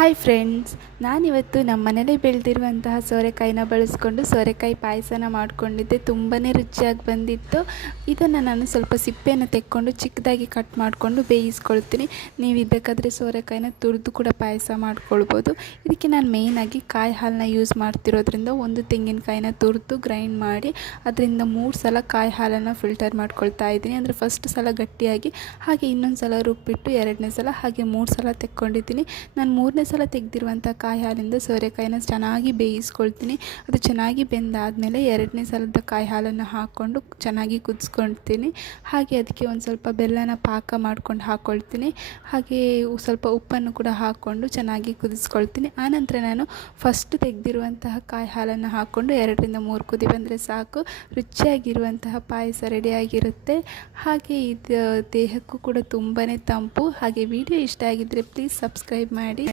Hi friends, ನಾನಿವತ್ತು ನಮ್ಮ ಮನೇಲಿ ಬೆಳೆದಿರುವಂತಹ ಸೋರೆಕಾಯಿನ ಬಳಸ್ಕೊಂಡು ಸೋರೆಕಾಯಿ ಪಾಯಸನ ಮಾಡ್ಕೊಂಡಿದ್ದೆ. ತುಂಬಾ ರುಚಿಯಾಗಿ ಬಂದಿತ್ತು. ಇದನ್ನು ನಾನು ಸ್ವಲ್ಪ ಸಿಪ್ಪೆಯನ್ನು ತೆಕ್ಕೊಂಡು ಚಿಕ್ಕದಾಗಿ ಕಟ್ ಮಾಡಿಕೊಂಡು ಬೇಯಿಸ್ಕೊಳ್ತೀನಿ. ನೀವು ಬೇಕಾದರೆ ಸೋರೆಕಾಯಿನ ತುರಿದು ಕೂಡ ಪಾಯಸ ಮಾಡ್ಕೊಳ್ಬೋದು. ಇದಕ್ಕೆ ನಾನು ಮೇಯ್ನಾಗಿ ಕಾಯಿ ಹಾಲನ್ನ ಯೂಸ್ ಮಾಡ್ತಿರೋದ್ರಿಂದ ಒಂದು ತೆಂಗಿನಕಾಯಿನ ತುರಿದು ಗ್ರೈಂಡ್ ಮಾಡಿ ಅದರಿಂದ 3 ಸಲ ಕಾಯಿ ಹಾಲನ್ನು ಫಿಲ್ಟರ್ ಮಾಡ್ಕೊಳ್ತಾ ಇದ್ದೀನಿ. ಅಂದರೆ ಫಸ್ಟ್ ಸಲ ಗಟ್ಟಿಯಾಗಿ, ಹಾಗೆ ಇನ್ನೊಂದು ಸಲ ರುಬ್ಬಿಟ್ಟು 2ನೇ ಸಲ, ಹಾಗೆ 3 ಸಲ ತೆಕ್ಕೊಂಡಿದ್ದೀನಿ. ನಾನು 3ನೇ ಸಲ ತೆಗೆದಿರುವಂಥ ಕಾಯಿ ಹಾಲಿಂದ ಸೋರೆಕಾಯಿನ ಚೆನ್ನಾಗಿ ಬೇಯಿಸ್ಕೊಳ್ತೀನಿ. ಅದು ಚೆನ್ನಾಗಿ ಬೆಂದಾದಮೇಲೆ 2ನೇ ಸಲದ ಕಾಯಿ ಹಾಲನ್ನು ಹಾಕ್ಕೊಂಡು ಚೆನ್ನಾಗಿ ಕುದಿಸ್ಕೊಳ್ತೀನಿ. ಹಾಗೆ ಅದಕ್ಕೆ ಒಂದು ಸ್ವಲ್ಪ ಬೆಲ್ಲನ ಪಾಕ ಮಾಡ್ಕೊಂಡು ಹಾಕ್ಕೊಳ್ತೀನಿ. ಹಾಗೆ ಸ್ವಲ್ಪ ಉಪ್ಪನ್ನು ಕೂಡ ಹಾಕ್ಕೊಂಡು ಚೆನ್ನಾಗಿ ಕುದಿಸ್ಕೊಳ್ತೀನಿ. ಆನಂತರ ನಾನು ಫಸ್ಟ್ ತೆಗೆದಿರುವಂತಹ ಕಾಯಿ ಹಾಲನ್ನು ಹಾಕ್ಕೊಂಡು 2ರಿಂದ 3 ಕುದಿ ಬಂದರೆ ಸಾಕು. ರುಚಿಯಾಗಿರುವಂತಹ ಪಾಯಸ ರೆಡಿಯಾಗಿರುತ್ತೆ. ಹಾಗೆ ಇದು ದೇಹಕ್ಕೂ ಕೂಡ ತುಂಬಾ ತಂಪು. ಹಾಗೆ ವಿಡಿಯೋ ಇಷ್ಟ ಆಗಿದ್ದರೆ ಪ್ಲೀಸ್ ಸಬ್ಸ್ಕ್ರೈಬ್ ಮಾಡಿ.